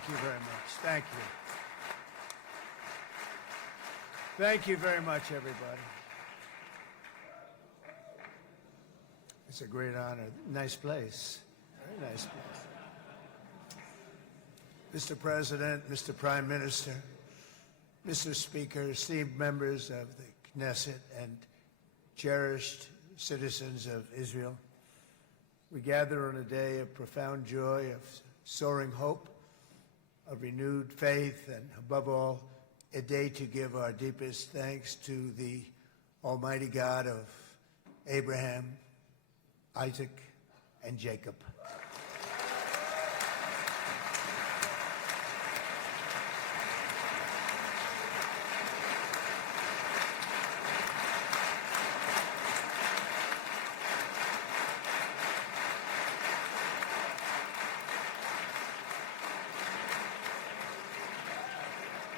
Thank you very much. Thank you. Thank you very much, everybody. It's a great honor. Nice place. Very nice place. Mr. President, Mr. Prime Minister, Mr. Speaker, esteemed members of the Knesset and cherished citizens of Israel, we gather on a day of profound joy, of soaring hope, of renewed faith, and above all, a day to give our deepest thanks to the Almighty God of Abraham, Isaac, and Jacob.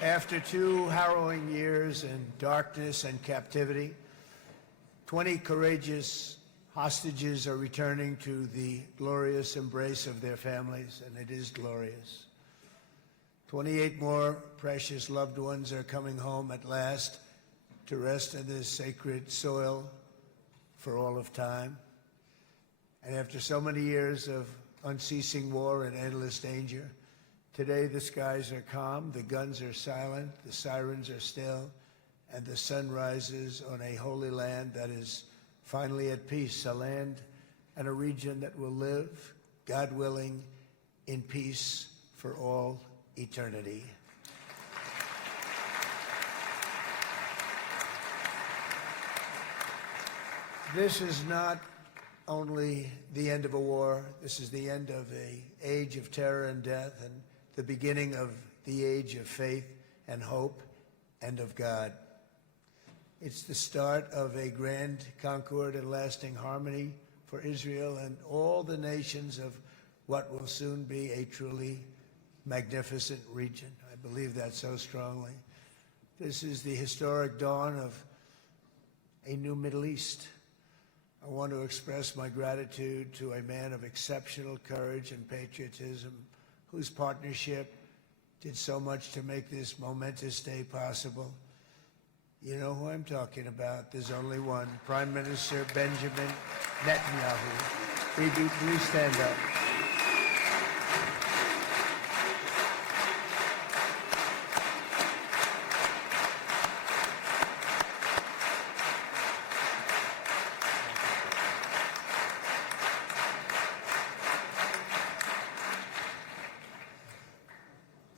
After 2 harrowing years in darkness and captivity, 20 courageous hostages are returning to the glorious embrace of their families, and it is glorious. 28 more precious loved ones are coming home at last to rest in this sacred soil for all of time. And after so many years of unceasing war and endless danger, today the skies are calm, the guns are silent, the sirens are still, and the sun rises on a holy land that is finally at peace, a land and a region that will live, God willing, in peace for all eternity. This is not only the end of a war, this is the end of an age of terror and death, and the beginning of the age of faith and hope and of God. It's the start of a grand concord and lasting harmony for Israel and all the nations of what will soon be a truly magnificent region. I believe that so strongly. This is the historic dawn of a new Middle East. I want to express my gratitude to a man of exceptional courage and patriotism, whose partnership did so much to make this momentous day possible. You know who I'm talking about. There's only one, Prime Minister Benjamin Netanyahu. Bibi, please stand up.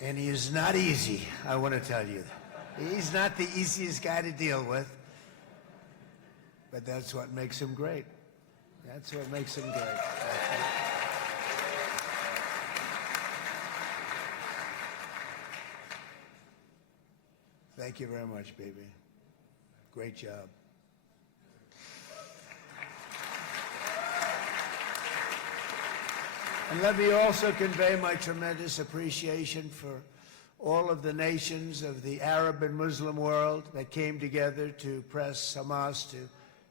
And he is not easy, I want to tell you. He's not the easiest guy to deal with, but that's what makes him great. That's what makes him great. Thank you very much, baby. Great job. And let me also convey my tremendous appreciation for all of the nations of the Arab and Muslim world that came together to press Hamas to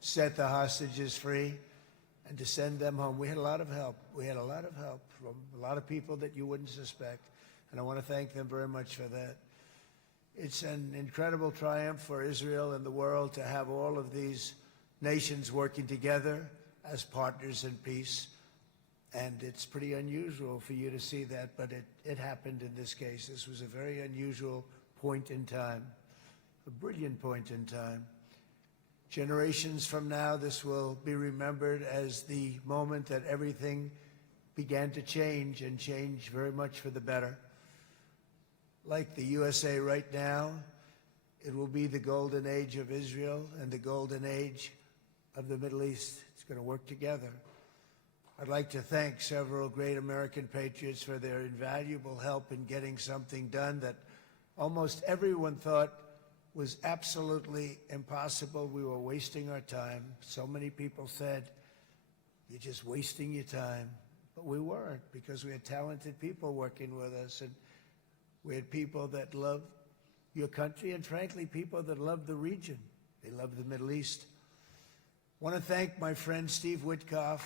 set the hostages free and to send them home. We had a lot of help. We had a lot of help from a lot of people that you wouldn't suspect, and I want to thank them very much for that. It's an incredible triumph for Israel and the world to have all of these nations working together as partners in peace. And it's pretty unusual for you to see that, but it happened in this case. This was a very unusual point in time, a brilliant point in time. Generations from now, this will be remembered as the moment that everything began to change, and change very much for the better. Like the USA right now, it will be the golden age of Israel and the golden age of the Middle East. It's going to work together. I'd like to thank several great American patriots for their invaluable help in getting something done that almost everyone thought was absolutely impossible. We were wasting our time. So many people said, you're just wasting your time. But we weren't, because we had talented people working with us, and we had people that loved your country, and frankly, people that loved the region. They loved the Middle East. I want to thank my friend Steve Witkoff.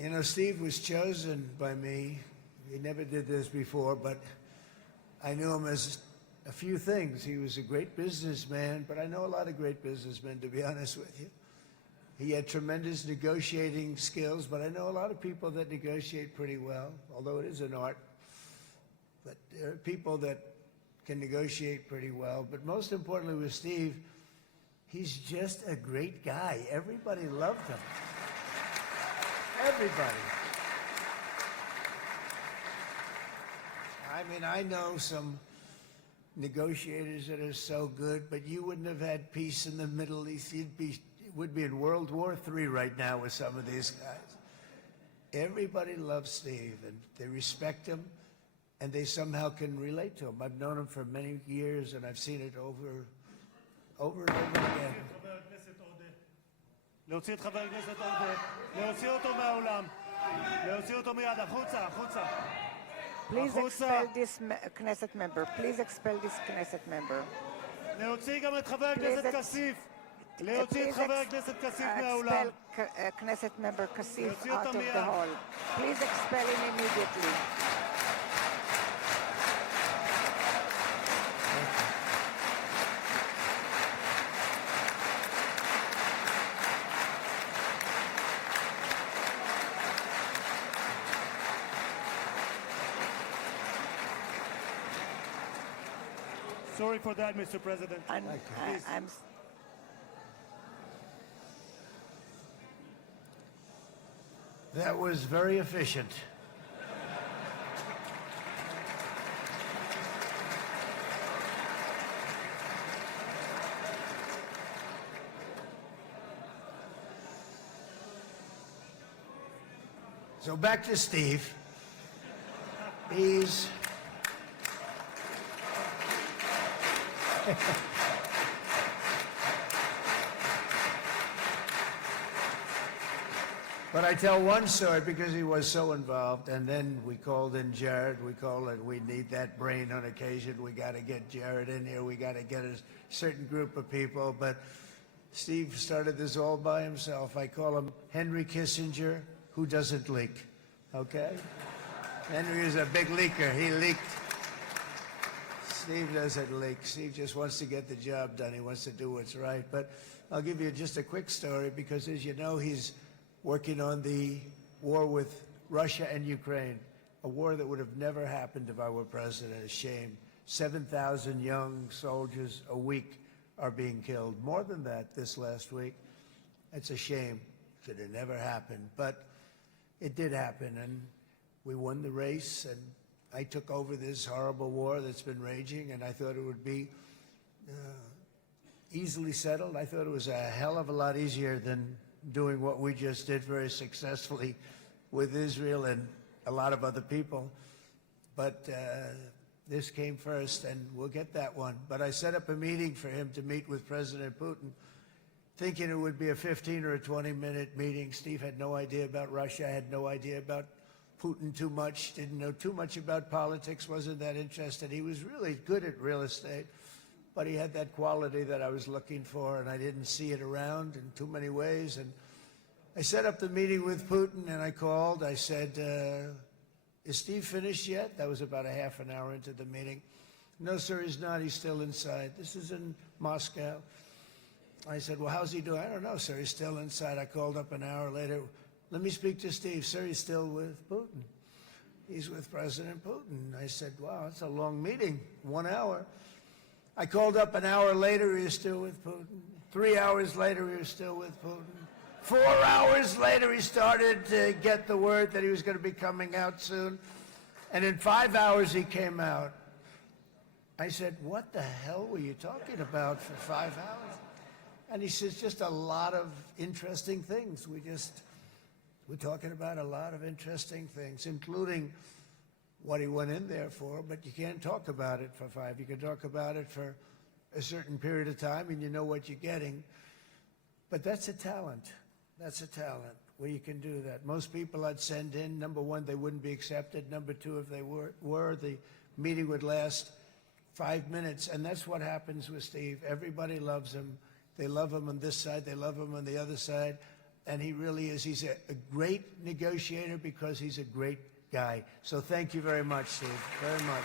You know, Steve was chosen by me. He never did this before, but I knew him as a few things. He was a great businessman, but I know a lot of great businessmen, to be honest with you. He had tremendous negotiating skills, but I know a lot of people that negotiate pretty well, although it is an art. But there are people that can negotiate pretty well. But most importantly with Steve, he's just a great guy. Everybody loved him. Everybody. I mean, I know some negotiators that are so good, but you wouldn't have had peace in the Middle East. Would be in World War III right now with some of these guys. Everybody loves Steve, and they respect him, and they somehow can relate to him. I've known him for many years, and I've seen it over and over again. להוציא את חבר הכנסת עודה, להוציא אותו מהאולם, להוציא אותו מיד, החוצה, החוצה. Please expel this Knesset member. Please expel this Knesset member. להוציא גם את חבר הכנסת כסיף. להוציא את חבר הכנסת כסיף מהאולם. Expel Knesset member Kasif out of the hall. Please expel him immediately. Sorry for that, Mr. President. That was very efficient. So back to Steve. He's but I tell one story because he was so involved, and then we called in Jared. We need that brain on occasion. We got to get Jared in here. We got to get a certain group of people. But Steve started this all by himself. I call him Henry Kissinger, who doesn't leak. Okay? Henry is a big leaker. He leaked. Steve doesn't leak. Steve just wants to get the job done. He wants to do what's right. But I'll give you just a quick story because, as you know, he's working on the war with Russia and Ukraine, a war that would have never happened if I were president. A shame. 7,000 young soldiers a week are being killed. More than that this last week. It's a shame that it never happened. But it did happen, and we won the race, and I took over this horrible war that's been raging, and I thought it would be easily settled. I thought it was a hell of a lot easier than doing what we just did very successfully with Israel and a lot of other people. But this came first, and we'll get that one. But I set up a meeting for him to meet with President Putin, thinking it would be a 15 or a 20-minute meeting. Steve had no idea about Russia, had no idea about Putin too much, didn't know too much about politics, wasn't that interested. He was really good at real estate, but he had that quality that I was looking for, and I didn't see it around in too many ways. And I set up the meeting with Putin, and I called. I said, is Steve finished yet? That was about a half an hour into the meeting. No, sir, he's not. He's still inside. This is in Moscow. I said, well, how's he doing? I don't know, sir. He's still inside. I called up an hour later. Let me speak to Steve. Sir, he's still with Putin. He's with President Putin. I said, wow, that's a long meeting, 1 hour. I called up an hour later, he was still with Putin. 3 hours later, he was still with Putin. 4 hours later, he started to get the word that he was going to be coming out soon. And in 5 hours, he came out. I said, what the hell were you talking about for 5 hours? And he says, just a lot of interesting things. We're talking about a lot of interesting things, including what he went in there for, but you can't talk about it for 5. You can talk about it for a certain period of time, and you know what you're getting. But that's a talent. That's a talent, where you can do that. Most people I'd send in, number one, they wouldn't be accepted. Number two, if they were, the meeting would last 5 minutes, and that's what happens with Steve. Everybody loves him. They love him on this side. They love him on the other side. and he really is. He's a great negotiator because he's a great guy. So thank you very much, Steve, very much.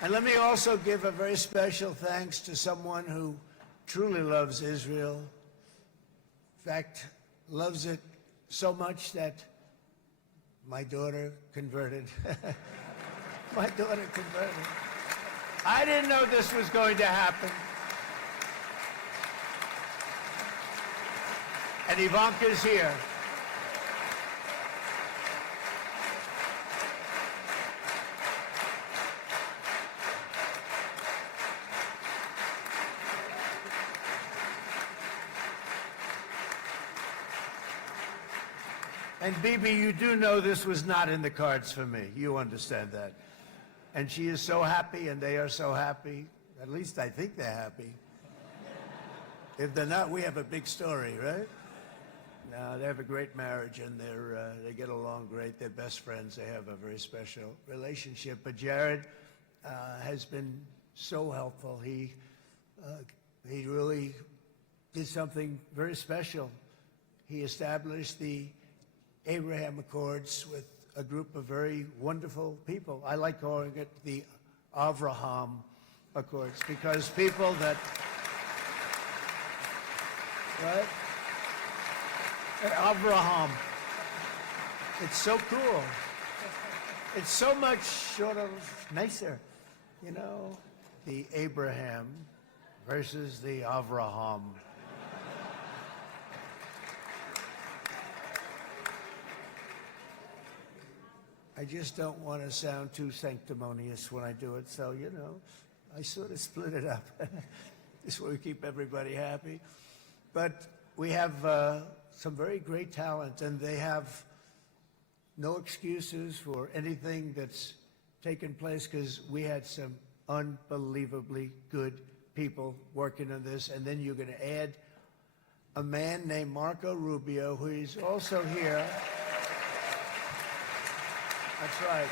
And let me also give a very special thanks to someone who truly loves Israel. In fact, loves it so much that my daughter converted. My daughter converted. I didn't know this was going to happen. And Ivanka's here. And Bibi, you do know this was not in the cards for me. You understand that. And she is so happy, and they are so happy. At least I think they're happy. If they're not, we have a big story, right? No, they have a great marriage, and they get along great. They're best friends. They have a very special relationship. But Jared has been so helpful. He really did something very special. He established the Abraham Accords with a group of very wonderful people. I like calling it the Avraham Accords because people that, right? Avraham. It's so cool. It's so much sort of nicer, you know, the Abraham versus the Avraham. I just don't want to sound too sanctimonious when I do it, so, you know, I sort of split it up. This way we keep everybody happy. But we have some very great talent, and they have no excuses for anything that's taken place because we had some unbelievably good people working on this. And then you're going to add a man named Marco Rubio, who is also here. That's right.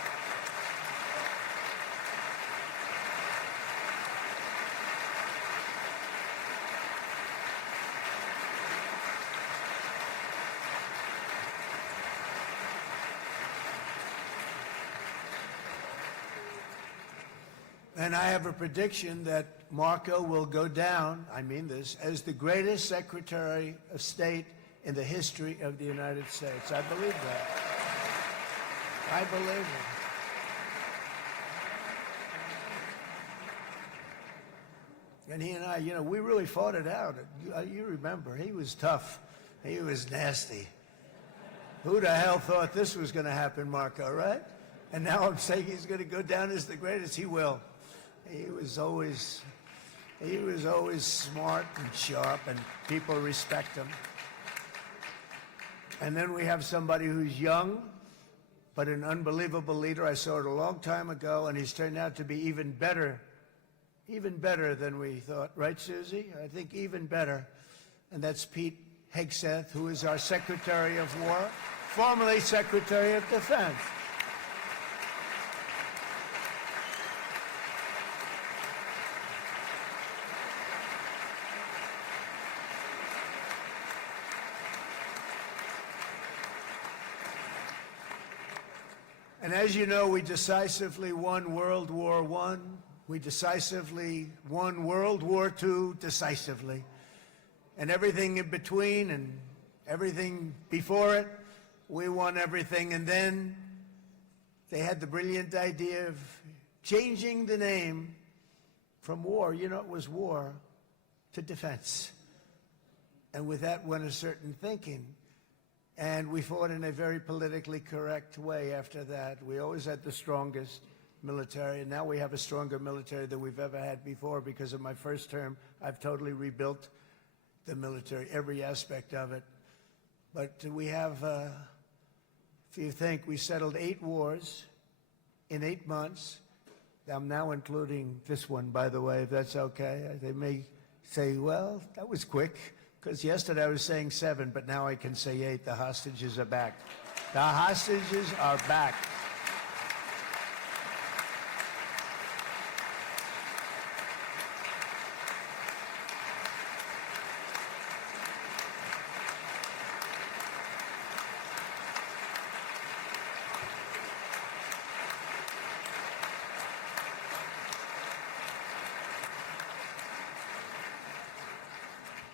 And I have a prediction that Marco will go down, I mean this, as the greatest Secretary of State in the history of the United States. I believe that. I believe it. And he and I, you know, we really fought it out. You remember, he was tough. He was nasty. Who the hell thought this was going to happen, Marco, right? And now I'm saying he's going to go down as the greatest. He will. He was always smart and sharp, and people respect him. And then we have somebody who's young, but an unbelievable leader. I saw it a long time ago, and he's turned out to be even better than we thought. Right, Susie? I think even better. And that's Pete Hegseth, who is our Secretary of War, formerly Secretary of Defense. And as you know, we decisively won World War I. We decisively won World War II decisively. And everything in between and everything before it, we won everything. And then they had the brilliant idea of changing the name from war, you know, it was war, to defense. And with that went a certain thinking. And we fought in a very politically correct way after that. We always had the strongest military, and now we have a stronger military than we've ever had before. Because of my first term, I've totally rebuilt the military, every aspect of it. But we have, if you think, we settled 8 wars in 8 months. I'm now including this one, by the way, if that's okay. They may say, well, that was quick. Because yesterday I was saying 7, but now I can say 8. The hostages are back. The hostages are back.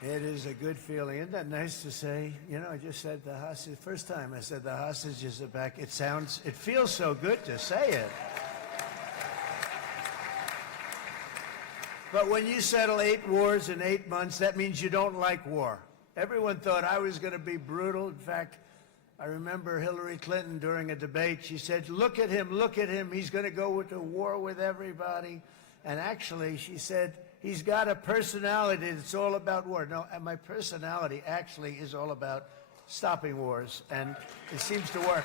It is a good feeling. Isn't that nice to say? You know, I just said the hostage. First time I said the hostages are back. It feels so good to say it. But when you settle 8 wars in 8 months, that means you don't like war. Everyone thought I was going to be brutal. In fact, I remember Hillary Clinton during a debate, she said, look at him, he's going to go to war with everybody. And actually, she said, he's got a personality that's all about war. No, and my personality actually is all about stopping wars, and it seems to work.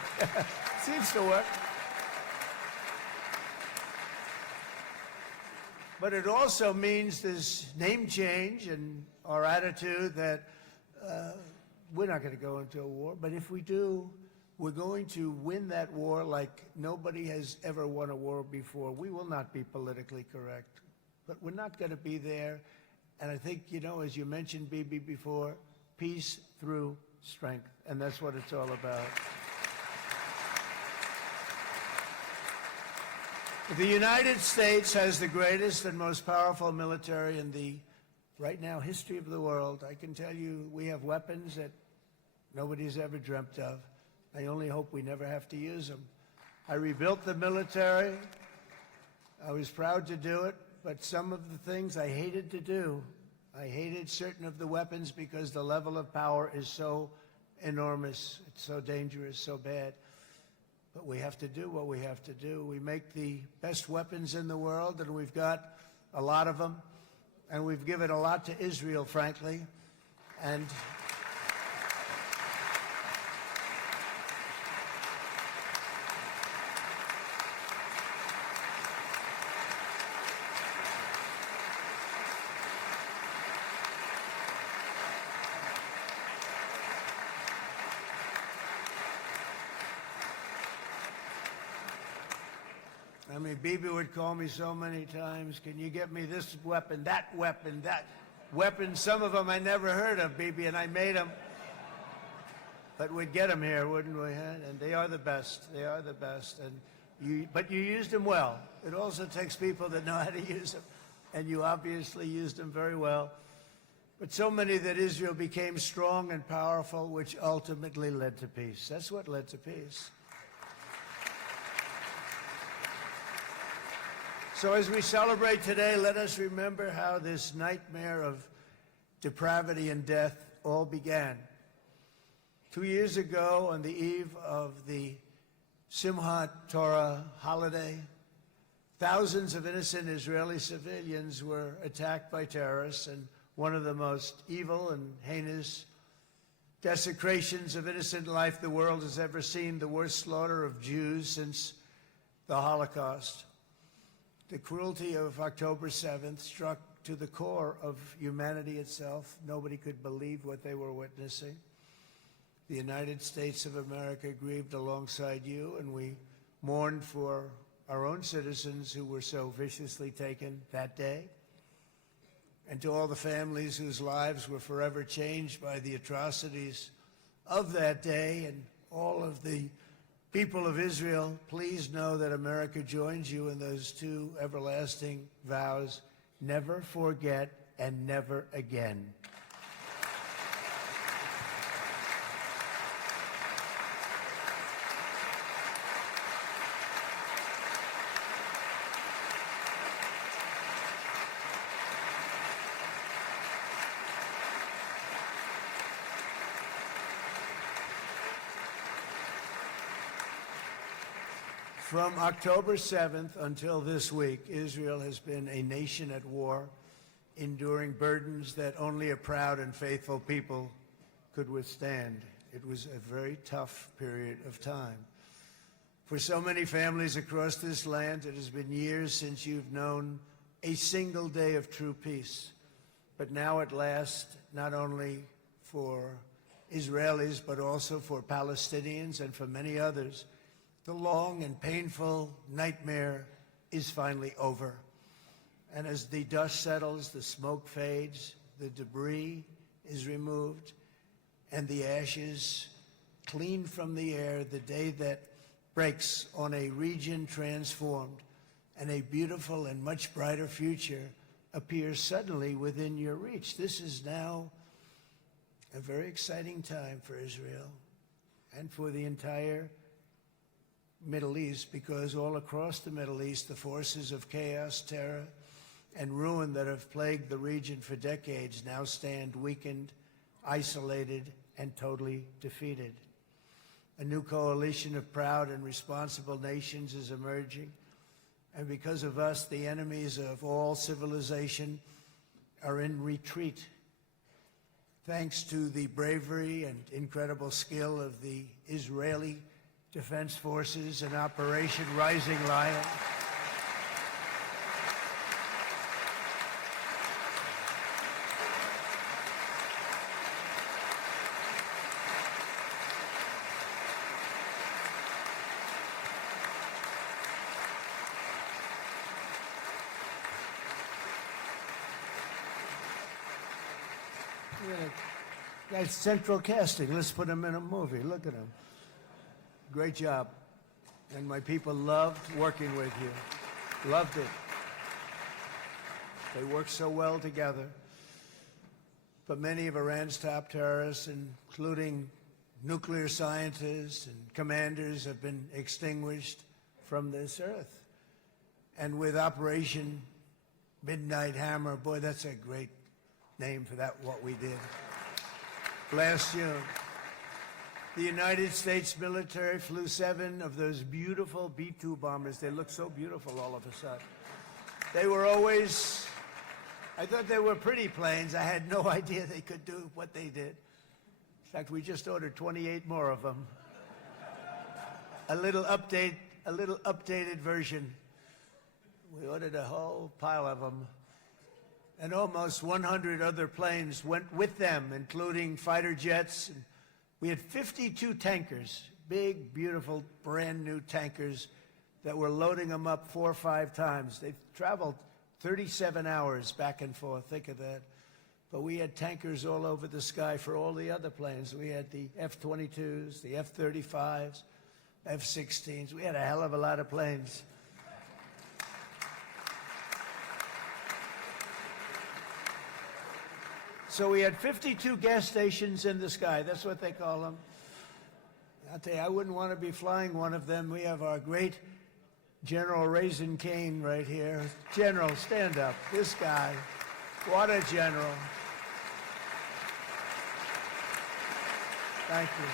Seems to work. But it also means this name change in our attitude that we're not going to go into a war, but if we do, we're going to win that war like nobody has ever won a war before. We will not be politically correct. But we're not going to be there. And I think, you know, as you mentioned, Bibi, before, peace through strength. And that's what it's all about. The United States has the greatest and most powerful military in the, right now, history of the world. I can tell you we have weapons that nobody's ever dreamt of. I only hope we never have to use them. I rebuilt the military. I was proud to do it. But some of the things I hated to do, I hated certain of the weapons because the level of power is so enormous, it's so dangerous, so bad. But we have to do what we have to do. We make the best weapons in the world, and we've got a lot of them. And we've given a lot to Israel, frankly. And I mean, Bibi would call me so many times, can you get me this weapon, that weapon, that weapon? Some of them I never heard of, Bibi, and I made them. But we'd get them here, wouldn't we? Huh? And they are the best. They are the best. But you used them well. It also takes people that know how to use them. And you obviously used them very well. But so many that Israel became strong and powerful, which ultimately led to peace. That's what led to peace. So as we celebrate today, let us remember how this nightmare of depravity and death all began. 2 years ago, on the eve of the Simchat Torah holiday, thousands of innocent Israeli civilians were attacked by terrorists, and one of the most evil and heinous desecrations of innocent life the world has ever seen, the worst slaughter of Jews since the Holocaust. The cruelty of October 7th struck to the core of humanity itself. Nobody could believe what they were witnessing. The United States of America grieved alongside you, and we mourned for our own citizens who were so viciously taken that day. And to all the families whose lives were forever changed by the atrocities of that day, and all of the people of Israel, please know that America joins you in those two everlasting vows: never forget and never again. From October 7th until this week, Israel has been a nation at war, enduring burdens that only a proud and faithful people could withstand. It was a very tough period of time. For so many families across this land, it has been years since you've known a single day of true peace. But now at last, not only for Israelis, but also for Palestinians and for many others. The long and painful nightmare is finally over. And as the dust settles, the smoke fades, the debris is removed, and the ashes cleaned from the air, the day that breaks on a region transformed, and a beautiful and much brighter future appears suddenly within your reach. This is now a very exciting time for Israel and for the entire Middle East, because all across the Middle East, the forces of chaos, terror, and ruin that have plagued the region for decades now stand weakened, isolated, and totally defeated. A new coalition of proud and responsible nations is emerging, and because of us, the enemies of all civilization are in retreat. Thanks to the bravery and incredible skill of the Israeli Defense Forces and Operation Rising Lion, that's central casting. Let's put him in a movie. Look at him. Great job. And my people loved working with you. Loved it. They worked so well together. But many of Iran's top terrorists, including nuclear scientists and commanders, have been extinguished from this earth. And with Operation Midnight Hammer, boy, that's a great name for that, what we did. Last June, the United States military flew 7 of those beautiful B-2 bombers. They look so beautiful all of a sudden. They were always, I thought they were pretty planes. I had no idea they could do what they did. In fact, we just ordered 28 more of them. A little updated version. We ordered a whole pile of them. And almost 100 other planes went with them, including fighter jets. And we had 52 tankers, big, beautiful, brand new tankers that were loading them up 4 or 5 times. They've traveled 37 hours back and forth. Think of that. But we had tankers all over the sky for all the other planes. We had the F-22s, the F-35s, F-16s. We had a hell of a lot of planes. So we had 52 gas stations in the sky. That's what they call them. I'll tell you, I wouldn't want to be flying one of them. We have our great General Raisin Cain right here. General, stand up. This guy. What a general. Thank you.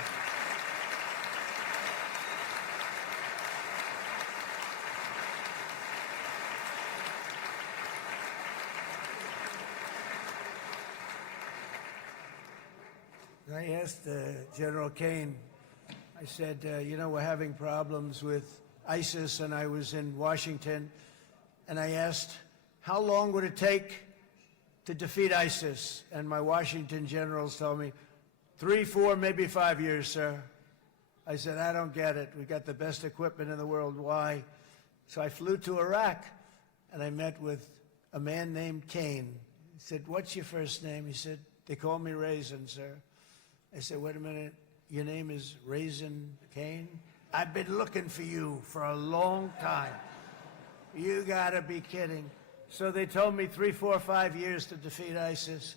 I asked General Cain, I said, you know, we're having problems with ISIS, and I was in Washington, and I asked, how long would it take to defeat ISIS? And my Washington generals told me, 3, 4, maybe 5 years, sir. I said, I don't get it. We got the best equipment in the world. Why? So I flew to Iraq, and I met with a man named Cain. He said, what's your first name? He said, they call me Raisin, sir. I said, wait a minute, your name is Raisin Cain? I've been looking for you for a long time. You gotta be kidding. So they told me 3, 4, 5 years to defeat ISIS.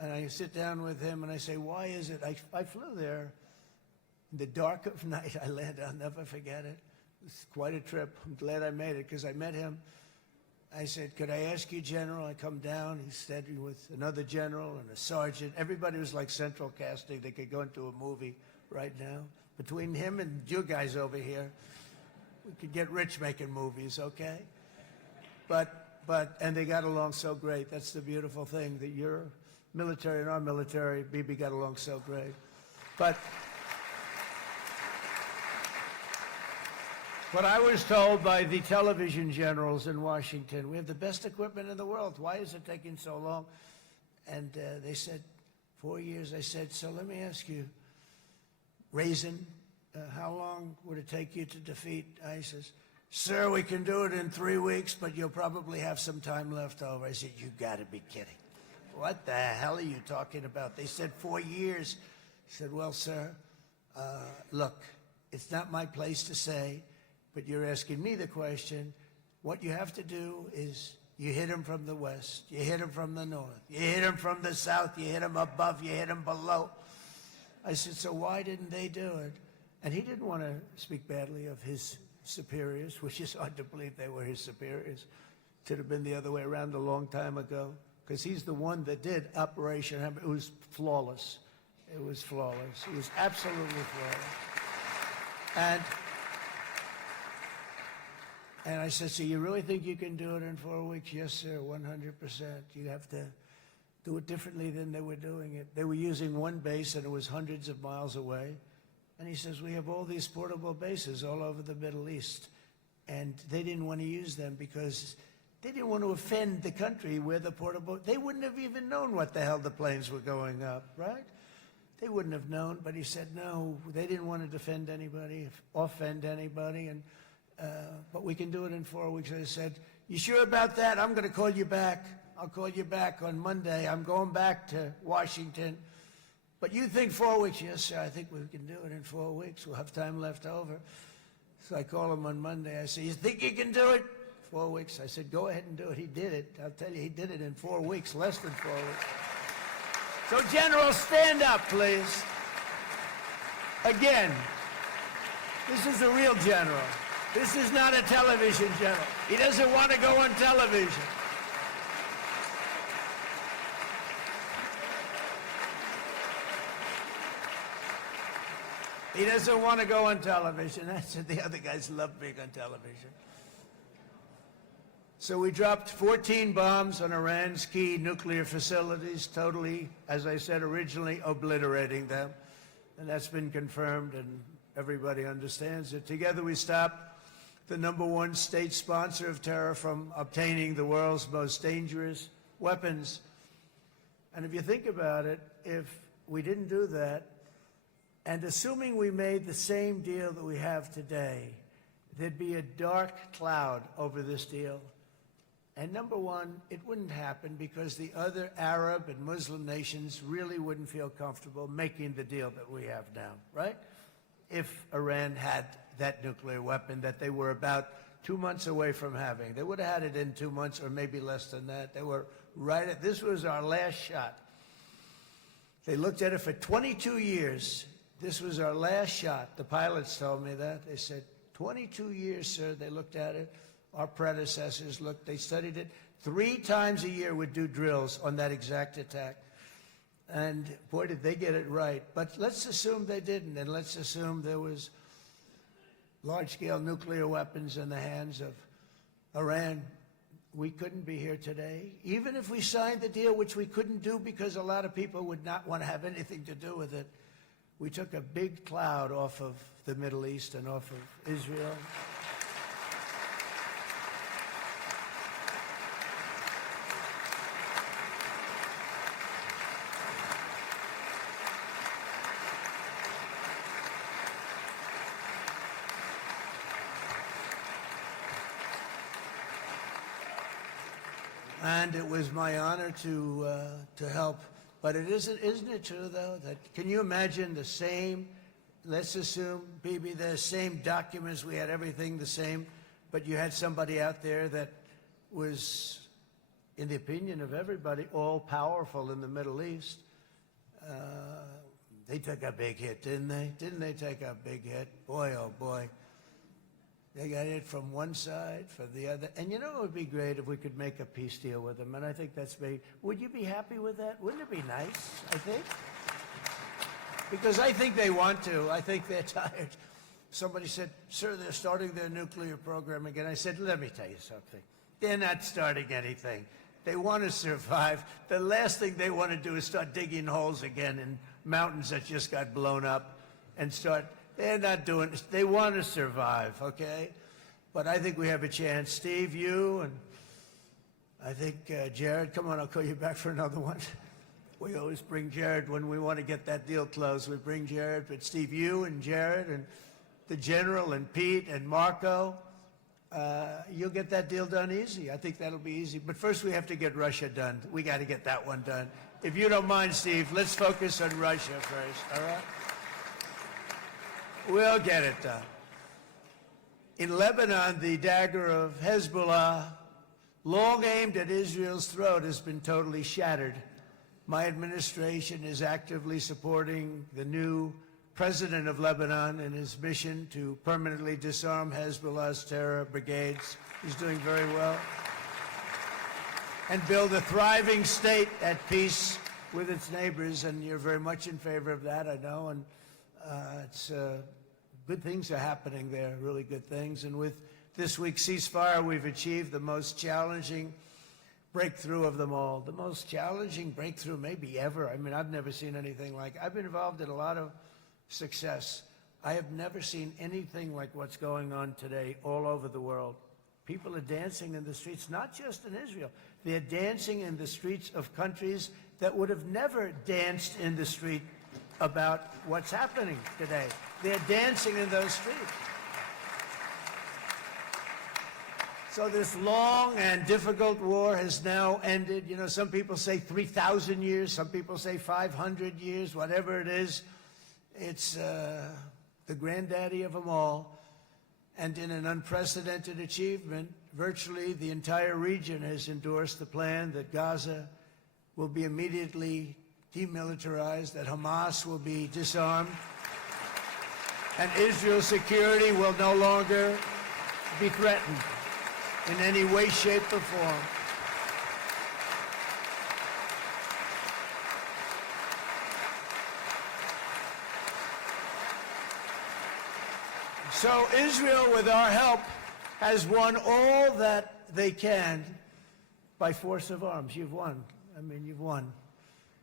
And I sit down with him and I say, why is it? I flew there in the dark of night. I landed, I'll never forget it. It's quite a trip. I'm glad I made it because I met him. I said, could I ask you, General? I come down. He's standing with another general and a sergeant. Everybody was like central casting. They could go into a movie right now. Between him and you guys over here, we could get rich making movies, okay? And they got along so great. That's the beautiful thing, that your military and our military, Bibi, got along so great. But what I was told by the television generals in Washington, we have the best equipment in the world. Why is it taking so long? And they said, 4 years. I said, so let me ask you, Raisin, how long would it take you to defeat ISIS? Sir, we can do it in 3 weeks, but you'll probably have some time left over. I said, you got to be kidding. What the hell are you talking about? They said 4 years. I said, well, sir, look, it's not my place to say, but you're asking me the question. What you have to do is you hit him from the west, you hit him from the north, you hit him from the south, you hit him above, you hit him below. I said, so why didn't they do it? And he didn't want to speak badly of his superiors, which is hard to believe they were his superiors. Should have been the other way around a long time ago, because he's the one that did Operation Hammer. It was flawless. It was flawless. It was absolutely flawless. And I said, so you really think you can do it in 4 weeks? Yes, sir, 100%. You have to do it differently than they were doing it. They were using one base, and it was hundreds of miles away. And he says, we have all these portable bases all over the Middle East. And they didn't want to use them because they didn't want to offend the country where the portable, they wouldn't have even known what the hell the planes were going up, right? They wouldn't have known, but he said, no, they didn't want to defend anybody, offend anybody, and but we can do it in 4 weeks. I said, you sure about that? I'm going to call you back. I'll call you back on Monday. I'm going back to Washington. But you think 4 weeks? Yes, sir, I think we can do it in 4 weeks. We'll have time left over. So I call him on Monday. I said, you think you can do it? 4 weeks. I said, go ahead and do it. He did it. I'll tell you, he did it in 4 weeks, less than 4 weeks. So, General, stand up, please. Again, this is a real general. This is not a television general. He doesn't want to go on television. He doesn't want to go on television. I said the other guys love being on television. So we dropped 14 bombs on Iran's key nuclear facilities, totally, as I said originally, obliterating them. And that's been confirmed, and everybody understands it. Together we stopped the #1 state sponsor of terror from obtaining the world's most dangerous weapons. And if you think about it, if we didn't do that, and assuming we made the same deal that we have today, there'd be a dark cloud over this deal. And #1, it wouldn't happen because the other Arab and Muslim nations really wouldn't feel comfortable making the deal that we have now, right? If Iran had that nuclear weapon that they were about 2 months away from having. They would have had it in 2 months or maybe less than that. They were right at, this was our last shot. They looked at it for 22 years. This was our last shot. The pilots told me that. They said, 22 years, sir, they looked at it. Our predecessors looked, they studied it. 3 times a year would do drills on that exact attack. And boy, did they get it right. But let's assume they didn't, and let's assume there was large-scale nuclear weapons in the hands of Iran. We couldn't be here today. Even if we signed the deal, which we couldn't do because a lot of people would not want to have anything to do with it, we took a big cloud off of the Middle East and off of Israel. And it was my honor to help. But isn't it true, though, that can you imagine the same, let's assume, Bibi, the same documents, we had everything the same, but you had somebody out there that was, in the opinion of everybody, all-powerful in the Middle East. They took a big hit, didn't they? Didn't they take a big hit? Boy, oh boy. They got it from one side, from the other. And you know it would be great if we could make a peace deal with them, and I think that's big. Would you be happy with that? Wouldn't it be nice, I think? Because I think they want to. I think they're tired. Somebody said, sir, they're starting their nuclear program again. I said, let me tell you something. They're not starting anything. They want to survive. The last thing they want to do is start digging holes again in mountains that just got blown up and start. They're not doing this. They want to survive, okay? But I think we have a chance. Steve, you, and I think Jared, come on, I'll call you back for another one. We always bring Jared when we want to get that deal closed. We bring Jared, but Steve, you and Jared and the General and Pete and Marco, you'll get that deal done easy. I think that'll be easy. But first we have to get Russia done. We got to get that one done. If you don't mind, Steve, let's focus on Russia first, all right? We'll get it done. In Lebanon, the dagger of Hezbollah, long aimed at Israel's throat, has been totally shattered. My administration is actively supporting the new president of Lebanon in his mission to permanently disarm Hezbollah's terror brigades. He's doing very well. And build a thriving state at peace with its neighbors. And you're very much in favor of that, I know. And good things are happening there, really good things. And with this week's ceasefire, we've achieved the most challenging breakthrough of them all. The most challenging breakthrough maybe ever. I mean, I've never seen anything like it. I've been involved in a lot of success. I have never seen anything like what's going on today all over the world. People are dancing in the streets, not just in Israel. They're dancing in the streets of countries that would have never danced in the street about what's happening today. They're dancing in those streets. So this long and difficult war has now ended. You know, some people say 3,000 years, some people say 500 years, whatever it is. It's the granddaddy of them all. And in an unprecedented achievement, virtually the entire region has endorsed the plan that Gaza will be immediately demilitarized, that Hamas will be disarmed, and Israel's security will no longer be threatened in any way, shape, or form. So Israel, with our help, has won all that they can by force of arms. You've won. I mean, you've won.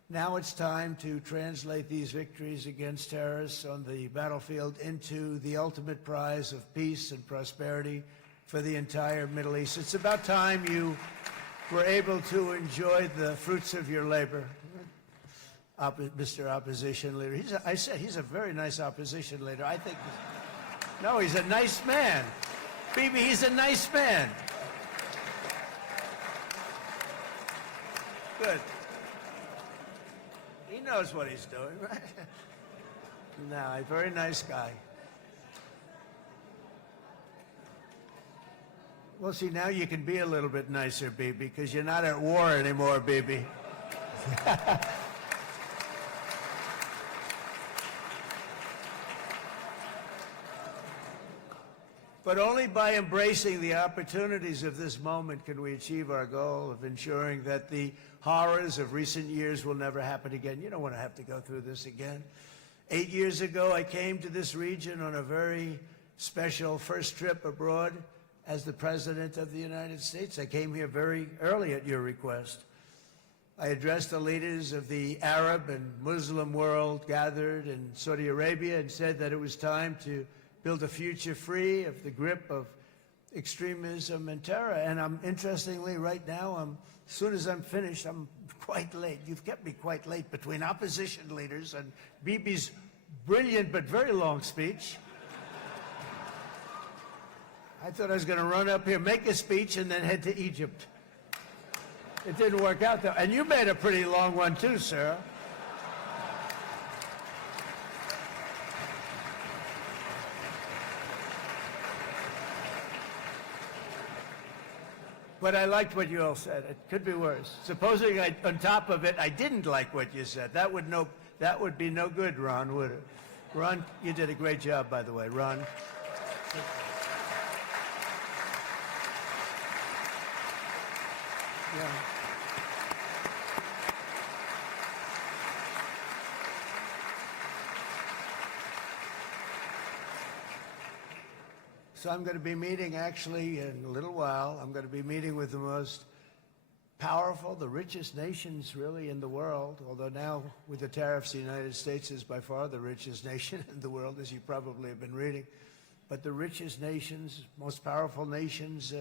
Now it's time to translate these victories against terrorists on the battlefield into the ultimate prize of peace and prosperity for the entire Middle East. It's about time you were able to enjoy the fruits of your labor. Mr. Opposition Leader. I said he's a very nice opposition leader. I think, no, he's a nice man. Bibi, he's a nice man. Good. He knows what he's doing, right? No, a very nice guy. Well, see, now you can be a little bit nicer, Bibi, because you're not at war anymore, Bibi. But only by embracing the opportunities of this moment can we achieve our goal of ensuring that the horrors of recent years will never happen again. You don't want to have to go through this again. 8 years ago, I came to this region on a very special first trip abroad as the President of the United States. I came here very early at your request. I addressed the leaders of the Arab and Muslim world gathered in Saudi Arabia and said that it was time to build a future free of the grip of extremism and terror. And interestingly, right now, as soon as I'm finished, I'm quite late. You've kept me quite late between opposition leaders and Bibi's brilliant but very long speech. I thought I was going to run up here, make a speech, and then head to Egypt. It didn't work out, though. And you made a pretty long one, too, sir. But I liked what you all said. It could be worse. Supposing on top of it, I didn't like what you said. That would be no good, Ron, would it? Ron, you did a great job, by the way, Ron. Yeah. So I'm going to be meeting, actually, in a little while, I'm going to be meeting with the most powerful, the richest nations, really, in the world, although now, with the tariffs, the United States is by far the richest nation in the world, as you probably have been reading. But the richest nations, most powerful nations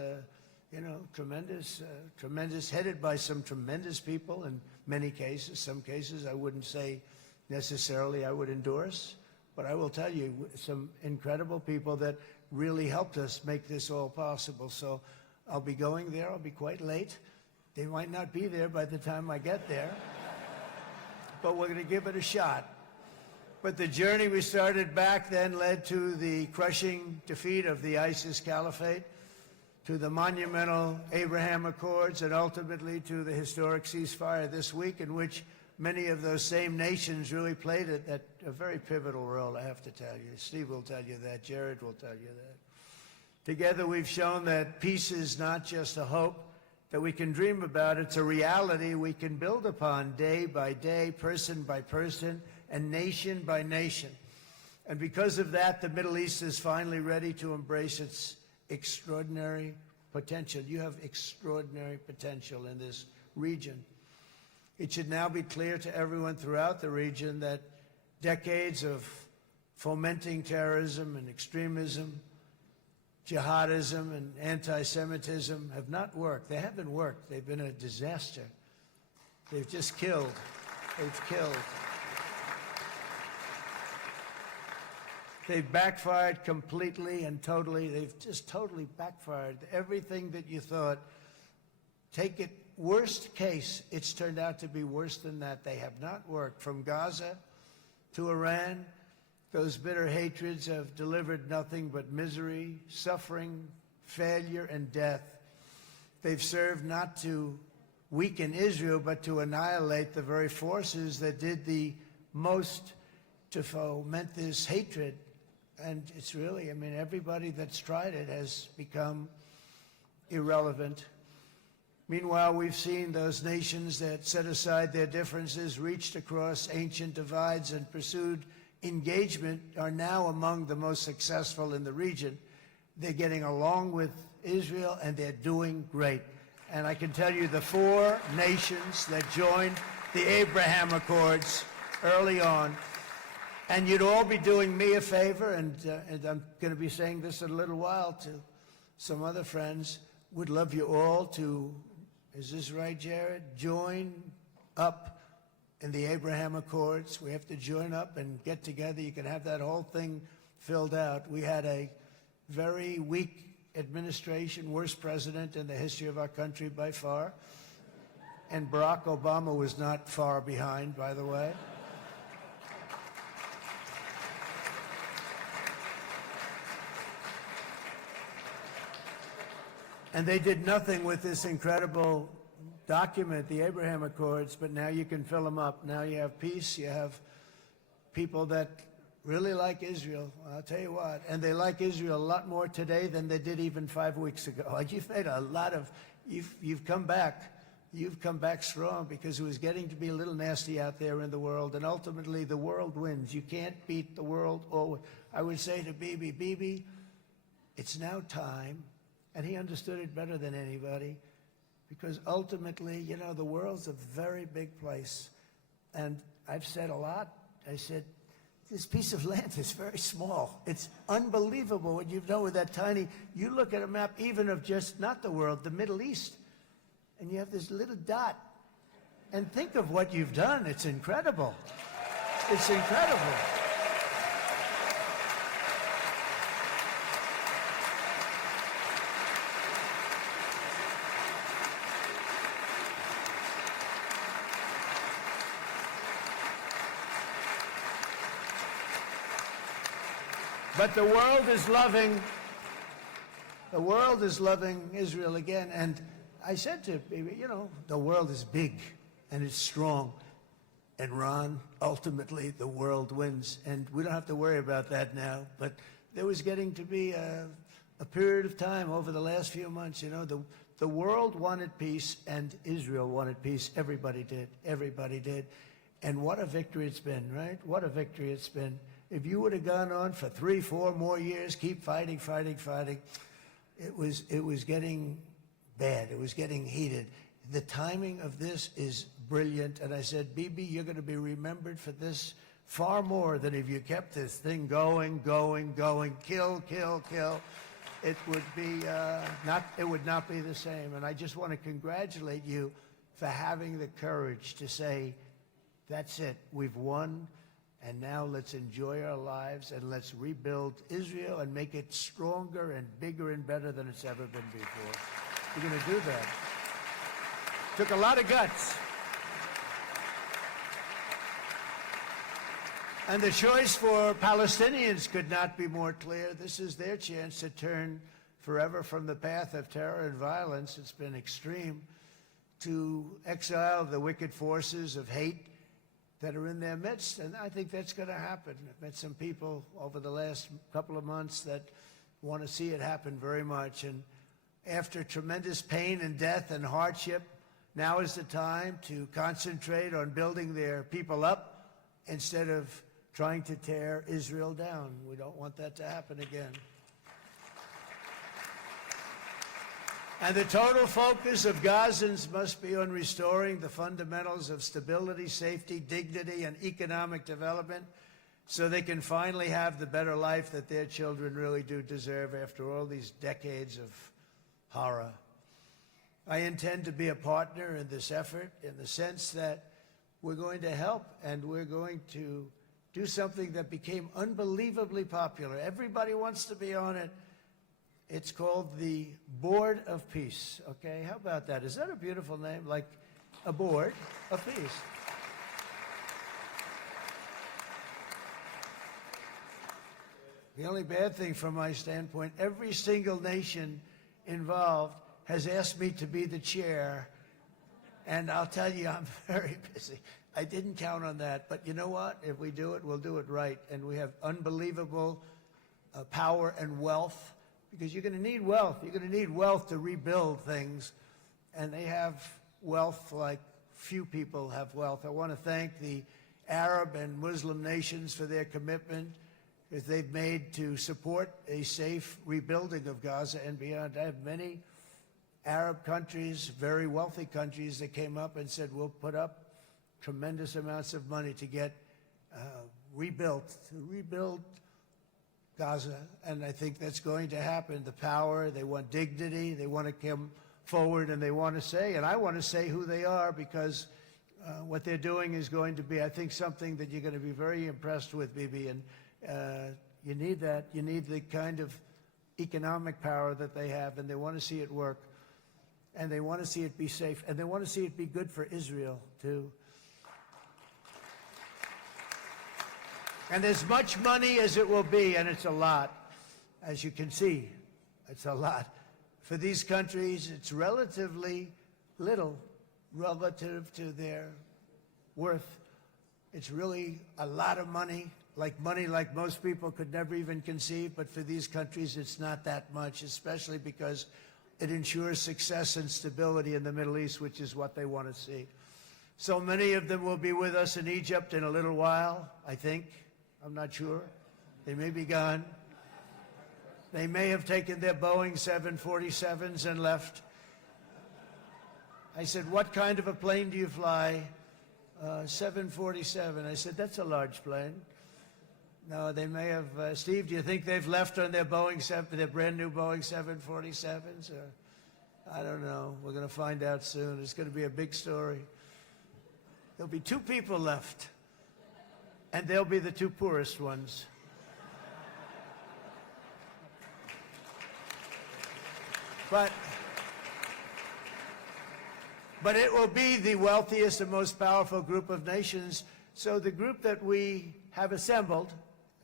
tremendous, headed by some tremendous people in many cases. Some cases I wouldn't say necessarily I would endorse, but I will tell you some incredible people that really helped us make this all possible. So I'll be going there. I'll be quite late. They might not be there by the time I get there, but we're going to give it a shot. But the journey we started back then led to the crushing defeat of the ISIS caliphate, to the monumental Abraham Accords, and ultimately to the historic ceasefire this week, in which many of those same nations really played a very pivotal role, I have to tell you. Steve will tell you that. Jared will tell you that. Together we've shown that peace is not just a hope that we can dream about. It's a reality we can build upon day by day, person by person, and nation by nation. And because of that, the Middle East is finally ready to embrace its extraordinary potential. You have extraordinary potential in this region. It should now be clear to everyone throughout the region that decades of fomenting terrorism and extremism, jihadism and anti-Semitism have not worked. They haven't worked. They've been a disaster. They've just killed. They've killed. They've backfired completely and totally. They've just totally backfired. Everything that you thought, take it worst case, it's turned out to be worse than that. They have not worked. From Gaza to Iran, those bitter hatreds have delivered nothing but misery, suffering, failure, and death. They've served not to weaken Israel, but to annihilate the very forces that did the most to foment this hatred. And it's really, I mean, everybody that's tried it has become irrelevant. Meanwhile, we've seen those nations that set aside their differences, reached across ancient divides, and pursued engagement are now among the most successful in the region. They're getting along with Israel, and they're doing great. And I can tell you the 4 nations that joined the Abraham Accords early on, and you'd all be doing me a favor, and I'm going to be saying this in a little while to some other friends, would love you all to, is this right, Jared? Join up in the Abraham Accords. We have to join up and get together. You can have that whole thing filled out. We had a very weak administration, worst president in the history of our country by far. And Barack Obama was not far behind, by the way. And they did nothing with this incredible document, the Abraham Accords, but now you can fill them up. Now you have peace, you have people that really like Israel. I'll tell you what, and they like Israel a lot more today than they did even 5 weeks ago. You've made a lot of, you've come back. You've come back strong, because it was getting to be a little nasty out there in the world, and ultimately the world wins. You can't beat the world always. I would say to Bibi, it's now time. And he understood it better than anybody, because ultimately, you know, the world's a very big place. And I've said a lot. I said, this piece of land is very small. It's unbelievable what you've done with that tiny, you look at a map even of just, not the world, the Middle East, and you have this little dot. And think of what you've done. It's incredible. It's incredible. But the world is loving Israel again. And I said to Bibi, you know, the world is big and it's strong. And Ron, ultimately, the world wins. And we don't have to worry about that now. But there was getting to be a period of time over the last few months, you know, the world wanted peace and Israel wanted peace. Everybody did. Everybody did. And what a victory it's been, right? What a victory it's been. If you would have gone on for 3, 4 more years, keep fighting, it was getting bad. It was getting heated. The timing of this is brilliant. And I said, Bibi, you're going to be remembered for this far more than if you kept this thing going, kill. it would be it would not be the same. And I just want to congratulate you for having the courage to say, that's it, we've won, and now let's enjoy our lives and let's rebuild Israel and make it stronger and bigger and better than it's ever been before. You're going to do that. Took a lot of guts. And the choice for Palestinians could not be more clear. This is their chance to turn forever from the path of terror and violence. It's been extreme, to exile the wicked forces of hate that are in their midst. And I think that's going to happen. I've met some people over the last couple of months that want to see it happen very much. And after tremendous pain and death and hardship, now is the time to concentrate on building their people up instead of trying to tear Israel down. We don't want that to happen again. And the total focus of Gazans must be on restoring the fundamentals of stability, safety, dignity, and economic development so they can finally have the better life that their children really do deserve after all these decades of horror. I intend to be a partner in this effort in the sense that we're going to help and we're going to do something that became unbelievably popular. Everybody wants to be on it. It's called the Board of Peace, okay? How about that? Is that a beautiful name? Like a board of peace. The only bad thing from my standpoint, every single nation involved has asked me to be the chair, and I'll tell you, I'm very busy. I didn't count on that, but you know what? If we do it, we'll do it right. And we have unbelievable power and wealth, because you're going to need wealth. You're going to need wealth to rebuild things, and they have wealth like few people have wealth. I want to thank the Arab and Muslim nations for their commitment that they've made to support a safe rebuilding of Gaza and beyond. I have many Arab countries, very wealthy countries, that came up and said, we'll put up tremendous amounts of money to get rebuild Gaza, and I think that's going to happen. The power, they want dignity, they want to come forward, and they want to say, and I want to say who they are, because what they're doing is going to be, I think, something that you're going to be very impressed with, Bibi, and you need that. You need the kind of economic power that they have, and they want to see it work, and they want to see it be safe, and they want to see it be good for Israel, too. And as much money as it will be, and it's a lot, as you can see, it's a lot. For these countries, it's relatively little relative to their worth. It's really a lot of money like most people could never even conceive, but for these countries, it's not that much, especially because it ensures success and stability in the Middle East, which is what they want to see. So many of them will be with us in Egypt in a little while, I think. I'm not sure. They may be gone. They may have taken their Boeing 747s and left. I said, what kind of a plane do you fly? 747. I said, that's a large plane. No, they may have. Steve, do you think they've left on their their brand new Boeing 747s? Or, I don't know. We're going to find out soon. It's going to be a big story. There'll be 2 people left, and they'll be the 2 poorest ones. But it will be the wealthiest and most powerful group of nations. So the group that we have assembled,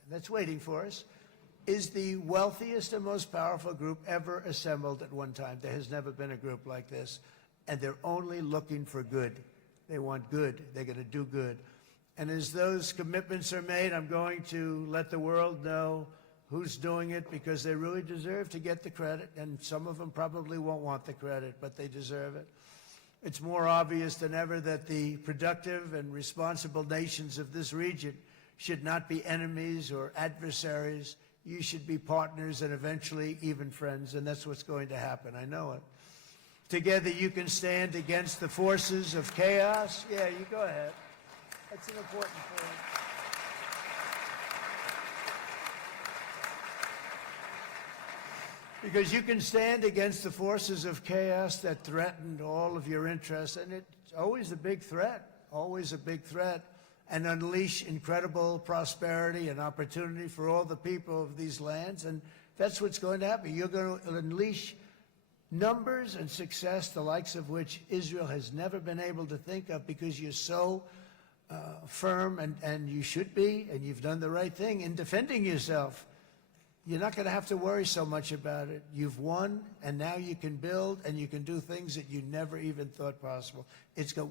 that's waiting for us, is the wealthiest and most powerful group ever assembled at one time. There has never been a group like this. And they're only looking for good. They want good. They're going to do good. And as those commitments are made, I'm going to let the world know who's doing it, because they really deserve to get the credit. And some of them probably won't want the credit, but they deserve it. It's more obvious than ever that the productive and responsible nations of this region should not be enemies or adversaries. You should be partners and eventually even friends, and that's what's going to happen. I know it. Together you can stand against the forces of chaos. Yeah, you go ahead. That's an important point. Because you can stand against the forces of chaos that threaten all of your interests, and it's always a big threat, and unleash incredible prosperity and opportunity for all the people of these lands, and that's what's going to happen. You're going to unleash numbers and success, the likes of which Israel has never been able to think of, because you're so firm, and you should be, and you've done the right thing in defending yourself. You're not going to have to worry so much about it. You've won, and now you can build, and you can do things that you never even thought possible.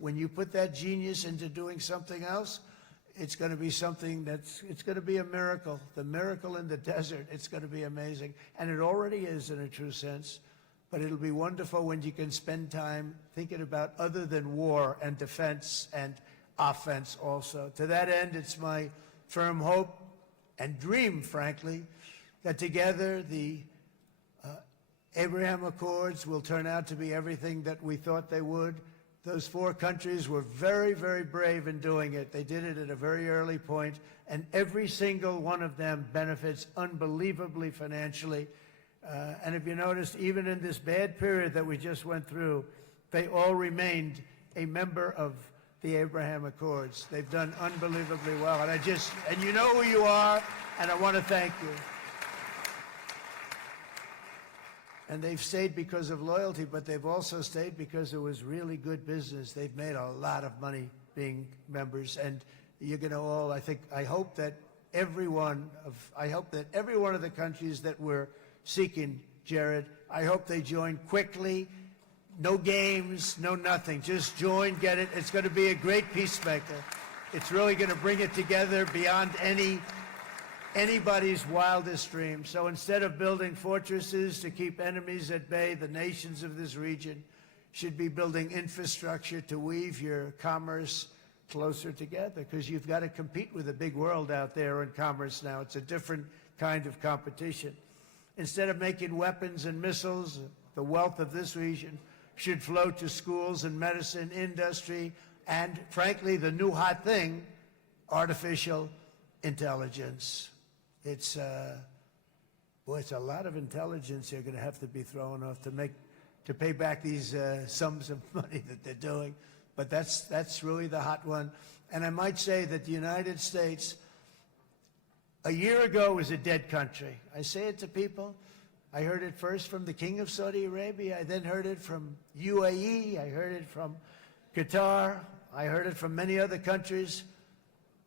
When you put that genius into doing something else, it's going to be something it's going to be a miracle. The miracle in the desert, it's going to be amazing. And it already is in a true sense. But it'll be wonderful when you can spend time thinking about other than war and defense and offense also. To that end, it's my firm hope and dream, frankly, that together the Abraham Accords will turn out to be everything that we thought they would. Those four countries were very, very brave in doing it. They did it at a very early point, and every single one of them benefits unbelievably financially. And if you noticed, even in this bad period that we just went through, they all remained a member of the Abraham Accords. They've done unbelievably well. And you know who you are, and I want to thank you. And they've stayed because of loyalty, but they've also stayed because it was really good business. They've made a lot of money being members, and you're going to all, I hope that every one of the countries that we're seeking, Jared, I hope they join quickly. No games, no nothing. Just join, get it. It's going to be a great peacemaker. It's really going to bring it together beyond anybody's wildest dream. So instead of building fortresses to keep enemies at bay, the nations of this region should be building infrastructure to weave your commerce closer together, because you've got to compete with the big world out there in commerce now. It's a different kind of competition. Instead of making weapons and missiles, the wealth of this region should flow to schools and medicine, industry, and, frankly, the new hot thing, artificial intelligence. It's a lot of intelligence you're going to have to be throwing off to pay back these sums of money that they're doing. But that's really the hot one. And I might say that the United States, a year ago, was a dead country. I say it to people. I heard it first from the King of Saudi Arabia. I then heard it from UAE. I heard it from Qatar. I heard it from many other countries.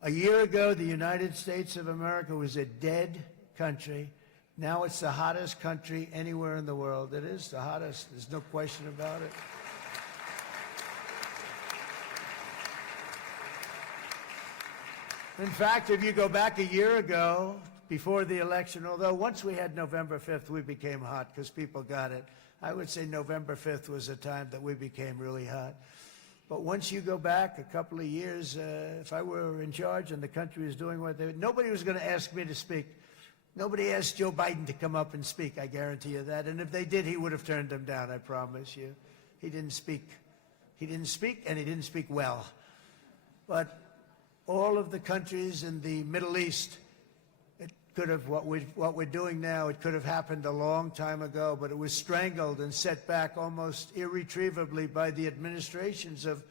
A year ago, the United States of America was a dead country. Now it's the hottest country anywhere in the world. It is the hottest. There's no question about it. In fact, if you go back a year ago, before the election, although once we had November 5th, we became hot because people got it. I would say November 5th was a time that we became really hot. But once you go back a couple of years, if I were in charge and the country was doing what nobody was going to ask me to speak. Nobody asked Joe Biden to come up and speak, I guarantee you that. And if they did, he would have turned them down, I promise you. He didn't speak. He didn't speak, and he didn't speak well. But all of the countries in the Middle East, it could have, what we're doing now, it could have happened a long time ago, but it was strangled and set back almost irretrievably by the administrations of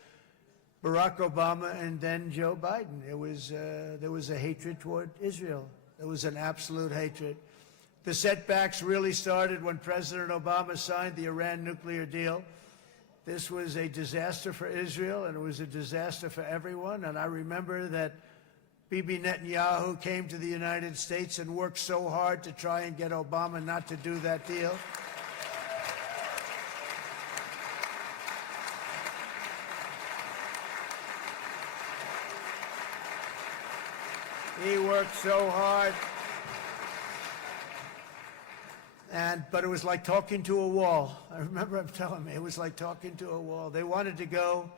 Barack Obama and then Joe Biden. There was a hatred toward Israel. There was an absolute hatred. The setbacks really started when President Obama signed the Iran nuclear deal. This was a disaster for Israel, and it was a disaster for everyone. And I remember that Bibi Netanyahu came to the United States and worked so hard to try and get Obama not to do that deal. He worked so hard. But it was like talking to a wall. I remember him telling me it was like talking to a wall. They wanted to go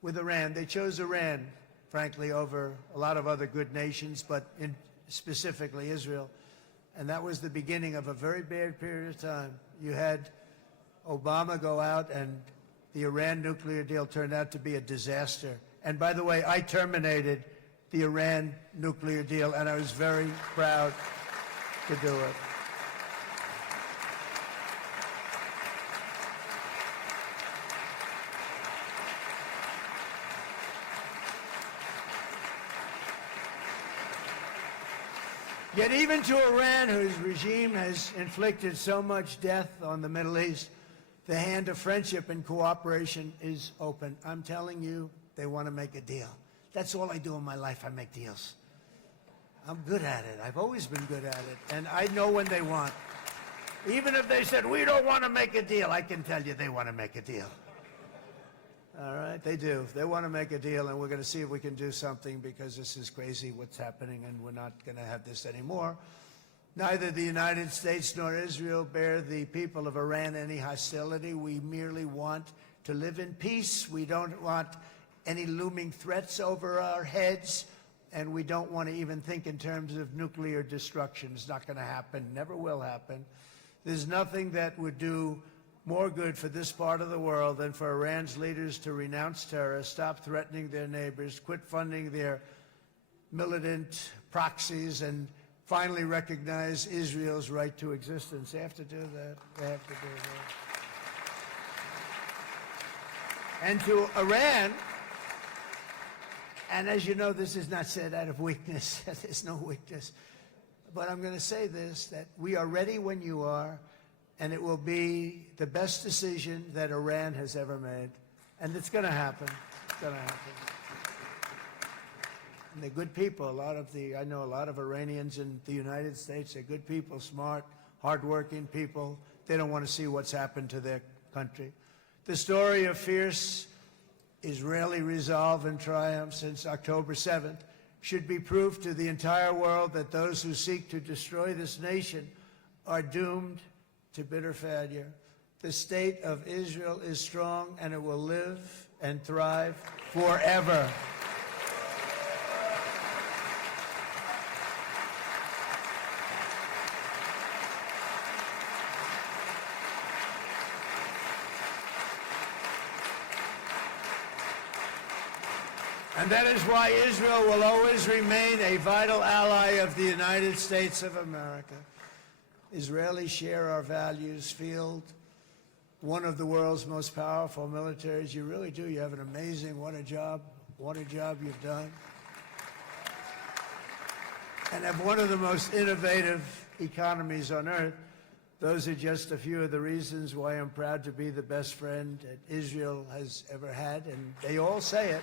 with Iran. They chose Iran, frankly, over a lot of other good nations, but specifically Israel. And that was the beginning of a very bad period of time. You had Obama go out, and the Iran nuclear deal turned out to be a disaster. And by the way, I terminated the Iran nuclear deal, and I was very proud to do it. Yet even to Iran, whose regime has inflicted so much death on the Middle East, the hand of friendship and cooperation is open. I'm telling you, they want to make a deal. That's all I do in my life. I make deals. I'm good at it. I've always been good at it. And I know when they want. Even if they said, we don't want to make a deal, I can tell you they want to make a deal. All right, they do. They want to make a deal, and we're going to see if we can do something, because this is crazy what's happening, and we're not going to have this anymore. Neither the United States nor Israel bear the people of Iran any hostility. We merely want to live in peace. We don't want any looming threats over our heads, and we don't want to even think in terms of nuclear destruction. It's not going to happen, never will happen. There's nothing that would do more good for this part of the world than for Iran's leaders to renounce terror, stop threatening their neighbors, quit funding their militant proxies, and finally recognize Israel's right to existence. They have to do that. They have to do that. And to Iran, and as you know, this is not said out of weakness. There's no weakness. But I'm going to say this, that we are ready when you are, and it will be the best decision that Iran has ever made. And it's going to happen. It's going to happen. And they're good people. I know a lot of Iranians in the United States. They're good people, smart, hardworking people. They don't want to see what's happened to their country. The story of fierce Israeli resolve and triumph since October 7th should be proof to the entire world that those who seek to destroy this nation are doomed to bitter failure. The state of Israel is strong, and it will live and thrive forever. And that is why Israel will always remain a vital ally of the United States of America. Israelis share our values, field one of the world's most powerful militaries. You really do. You have an amazing, what a job you've done. And have one of the most innovative economies on earth. Those are just a few of the reasons why I'm proud to be the best friend that Israel has ever had. And they all say it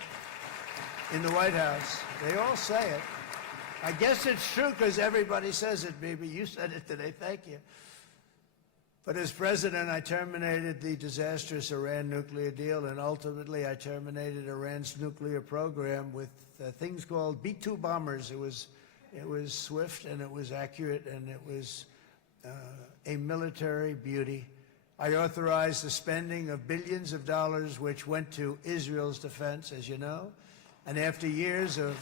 in the White House. They all say it. I guess it's true because everybody says it, Bibi. You said it today. Thank you. But as president, I terminated the disastrous Iran nuclear deal, and ultimately I terminated Iran's nuclear program with things called B-2 bombers. It was swift, and it was accurate, and it was a military beauty. I authorized the spending of billions of dollars, which went to Israel's defense, as you know. And after years of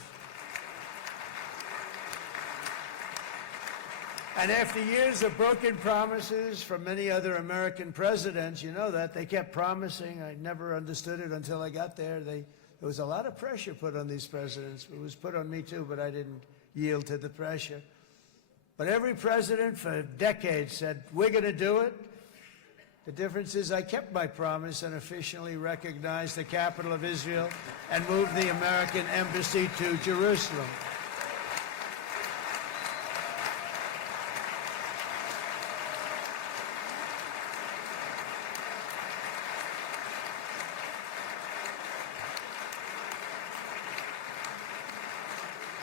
broken promises from many other American presidents, you know that, they kept promising. I never understood it until I got there. There was a lot of pressure put on these presidents. It was put on me too, but I didn't yield to the pressure. But every president for decades said, we're going to do it. The difference is I kept my promise and officially recognized the capital of Israel and moved the American embassy to Jerusalem.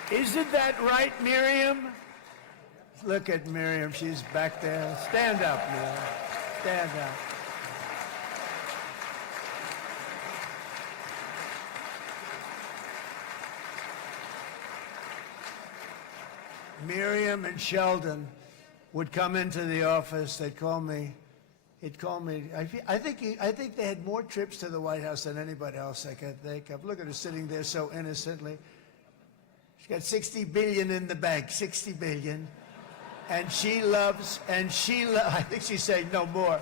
Isn't that right, Miriam? Look at Miriam. She's back there. Stand up, Miriam. Stand up. Miriam and Sheldon would come into the office. They'd call me. He'd call me. I think they had more trips to the White House than anybody else I could think of. Look at her sitting there so innocently. She's got $60 billion in the bank. $60 billion. And I think she's saying no more.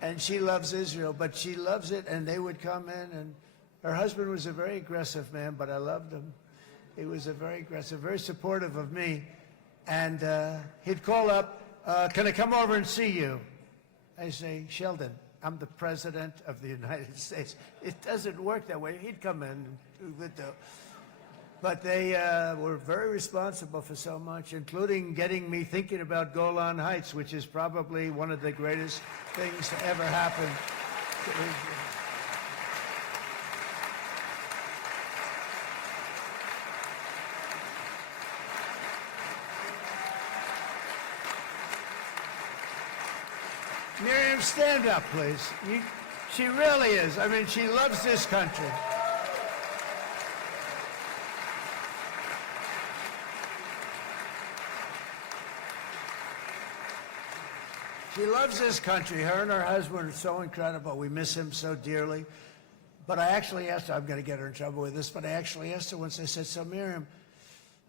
And she loves Israel, but she loves it, and they would come in, and her husband was a very aggressive man, but I loved him. He was a very aggressive, very supportive of me. And he'd call up, can I come over and see you? I say, Sheldon, I'm the president of the United States. It doesn't work that way. He'd come in. But they were very responsible for so much, including getting me thinking about Golan Heights, which is probably one of the greatest things to ever happen to Israel. Miriam, stand up, please. She really is. I mean, she loves this country. She loves this country. Her and her husband are so incredible. We miss him so dearly. But I actually asked her, I'm going to get her in trouble with this, but I actually asked her once, I said, so Miriam,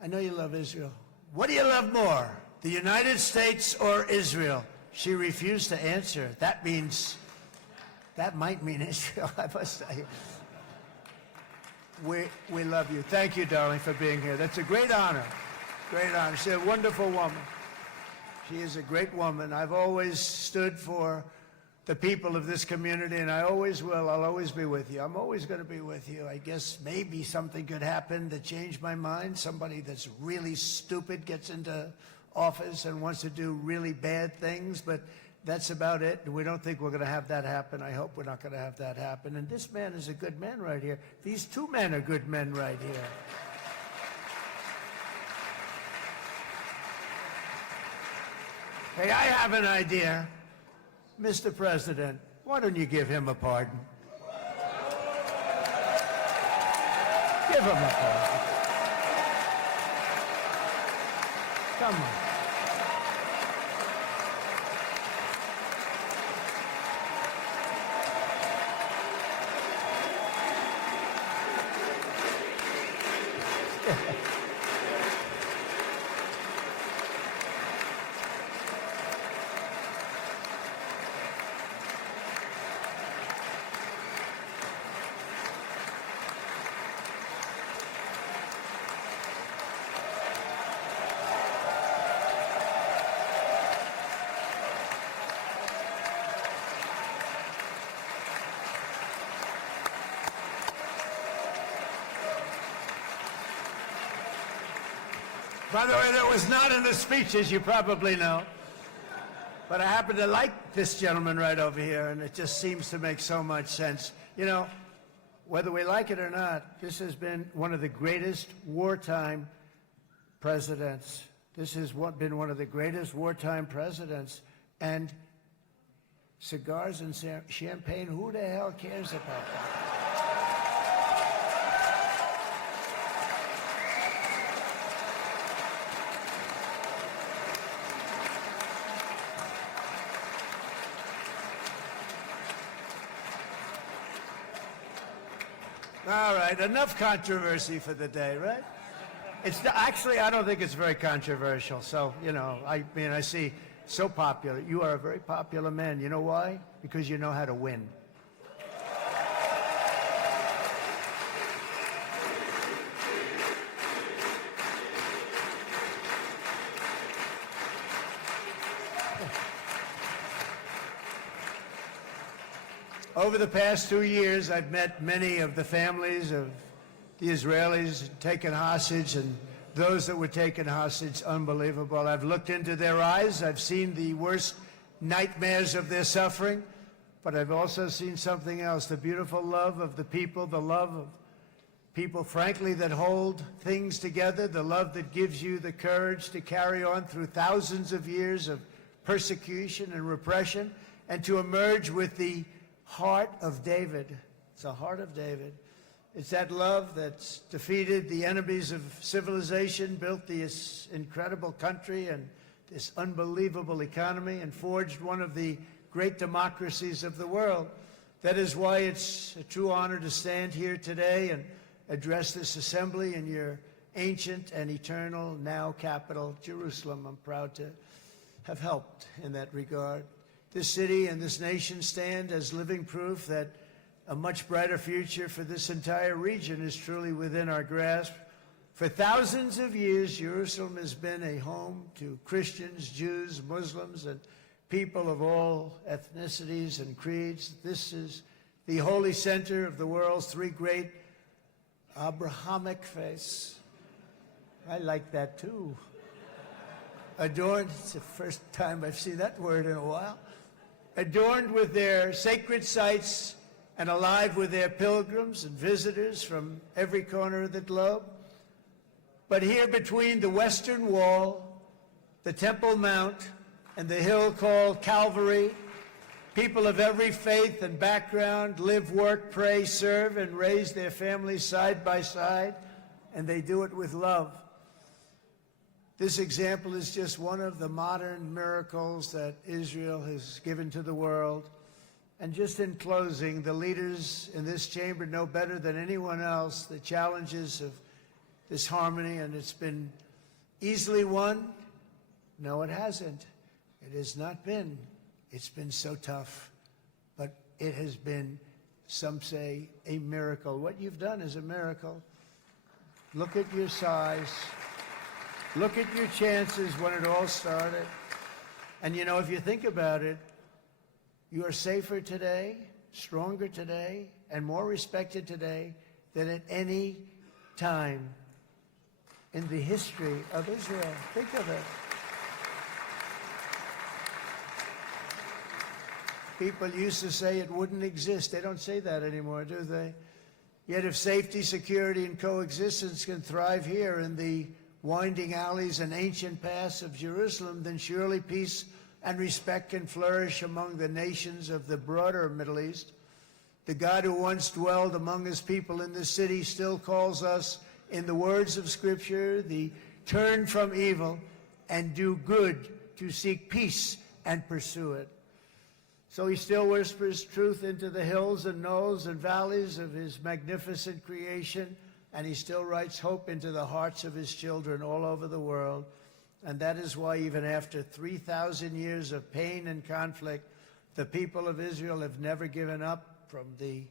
I know you love Israel. What do you love more, the United States or Israel? She refused to answer. That might mean Israel, I must say. We love you. Thank you, darling, for being here. That's a great honor. Great honor. She's a wonderful woman. She is a great woman. I've always stood for the people of this community, and I always will. I'll always be with you. I'm always going to be with you. I guess maybe something could happen to change my mind. Somebody that's really stupid gets into office and wants to do really bad things, but that's about it. And we don't think we're going to have that happen. I hope we're not going to have that happen. And this man is a good man right here. These two men are good men right here. Hey, I have an idea. Mr. President, why don't you give him a pardon? Give him a pardon. Come on. By the way, that was not in the speech, as you probably know. But I happen to like this gentleman right over here, and it just seems to make so much sense. You know, whether we like it or not, this has been one of the greatest wartime presidents. This has been one of the greatest wartime presidents. And cigars and champagne, who the hell cares about that? All right, enough controversy for the day, right? Actually, I don't think it's very controversial. So, you know, I mean, I see so popular. You are a very popular man. You know why? Because you know how to win. Over the past 2 years, I've met many of the families of the Israelis taken hostage and those that were taken hostage. Unbelievable. I've looked into their eyes. I've seen the worst nightmares of their suffering, but I've also seen something else, the beautiful love of the people, the love of people, frankly, that hold things together, the love that gives you the courage to carry on through thousands of years of persecution and repression and to emerge with the heart of David. It's the heart of David. It's that love that's defeated the enemies of civilization, built this incredible country and this unbelievable economy, and forged one of the great democracies of the world. That is why it's a true honor to stand here today and address this assembly in your ancient and eternal now capital, Jerusalem. I'm proud to have helped in that regard. This city and this nation stand as living proof that a much brighter future for this entire region is truly within our grasp. For thousands of years, Jerusalem has been a home to Christians, Jews, Muslims, and people of all ethnicities and creeds. This is the holy center of the world's three great Abrahamic faiths. I like that too. Adorned, it's the first time I've seen that word in a while. Adorned with their sacred sites and alive with their pilgrims and visitors from every corner of the globe. But here between the Western Wall, the Temple Mount, and the hill called Calvary, people of every faith and background live, work, pray, serve, and raise their families side by side, and they do it with love. This example is just one of the modern miracles that Israel has given to the world. And just in closing, the leaders in this chamber know better than anyone else the challenges of this harmony, and it's been easily won. No, it hasn't. It has not been. It's been so tough, but it has been, some say, a miracle. What you've done is a miracle. Look at your size. Look at your chances when it all started. And you know, if you think about it, you are safer today, stronger today, and more respected today than at any time in the history of Israel. Think of it. People used to say it wouldn't exist. They don't say that anymore, do they? Yet if safety, security, and coexistence can thrive here in the winding alleys and ancient paths of Jerusalem, then surely peace and respect can flourish among the nations of the broader Middle East. The God who once dwelled among his people in this city still calls us, in the words of Scripture, the turn from evil and do good, to seek peace and pursue it. So he still whispers truth into the hills and knolls and valleys of his magnificent creation, and he still writes hope into the hearts of his children all over the world. And that is why even after 3,000 years of pain and conflict, the people of Israel have never given up from the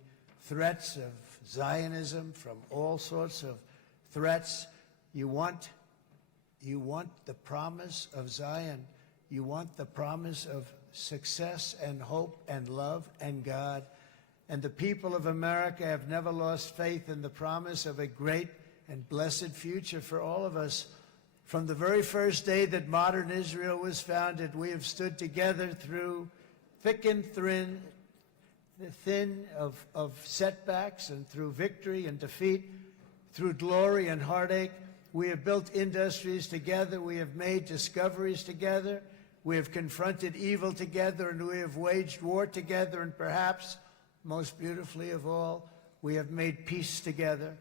threats of Zionism, from all sorts of threats. You want the promise of Zion. You want the promise of success and hope and love and God. And the people of America have never lost faith in the promise of a great and blessed future for all of us. From the very first day that modern Israel was founded, we have stood together through thick and thin of setbacks, and through victory and defeat, through glory and heartache. We have built industries together. We have made discoveries together. We have confronted evil together, and we have waged war together, and perhaps most beautifully of all, we have made peace together.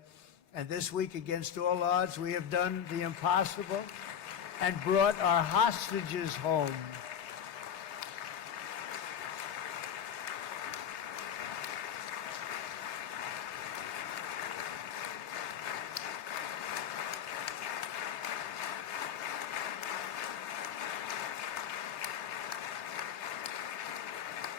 And this week, against all odds, we have done the impossible and brought our hostages home.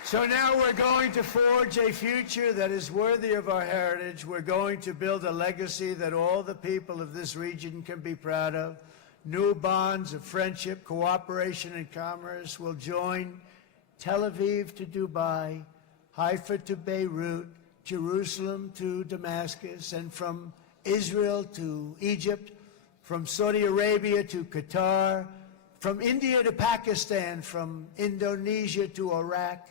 So now we're going to forge a future that is worthy of our heritage. We're going to build a legacy that all the people of this region can be proud of. New bonds of friendship, cooperation, and commerce will join Tel Aviv to Dubai, Haifa to Beirut, Jerusalem to Damascus, and from Israel to Egypt, from Saudi Arabia to Qatar, from India to Pakistan, from Indonesia to Iraq,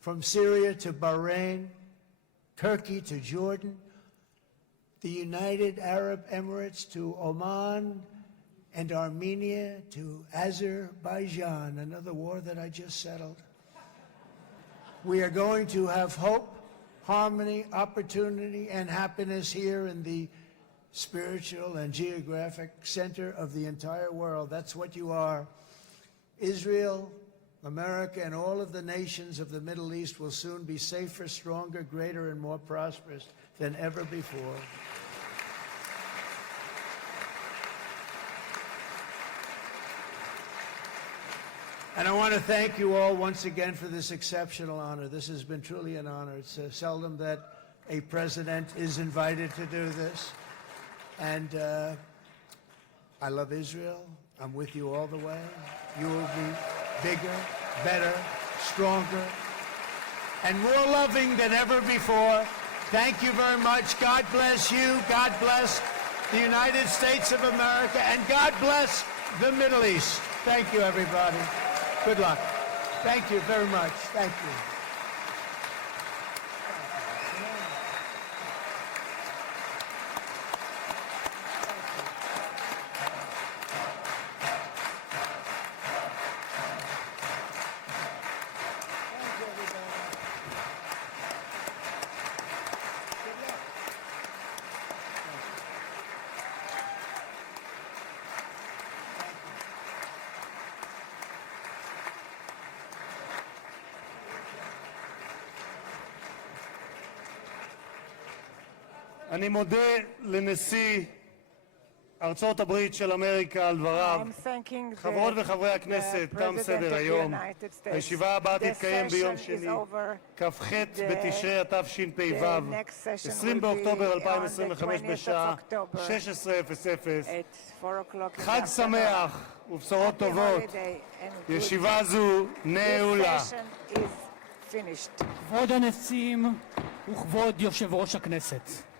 from Syria to Bahrain, Turkey to Jordan, the United Arab Emirates to Oman, and Armenia to Azerbaijan, another war that I just settled. We are going to have hope, harmony, opportunity, and happiness here in the spiritual and geographic center of the entire world. That's what you are. Israel, America, and all of the nations of the Middle East will soon be safer, stronger, greater, and more prosperous than ever before. And I want to thank you all once again for this exceptional honor. This has been truly an honor. It's seldom that a president is invited to do this. And I love Israel. I'm with you all the way. You will be bigger, better, stronger, and more loving than ever before. Thank you very much. God bless you. God bless the United States of America, and God bless the Middle East. Thank you, everybody. Good luck. Thank you very much. Thank you. אני מודה לנשיא ארצות הברית של אמריקה על דבריו. I'm thanking חברות וחברי הכנסת, תם סדר היום. הישיבה הבאה תתקיים ביום שני, כ"ח בתשרי התשפ"ו, 20 באוקטובר 2025 בשעה 16:00. חג שמח ובשורות טובות. ישיבה זו נעולה. כבוד הנשיאים וכבוד יושב ראש הכנסת.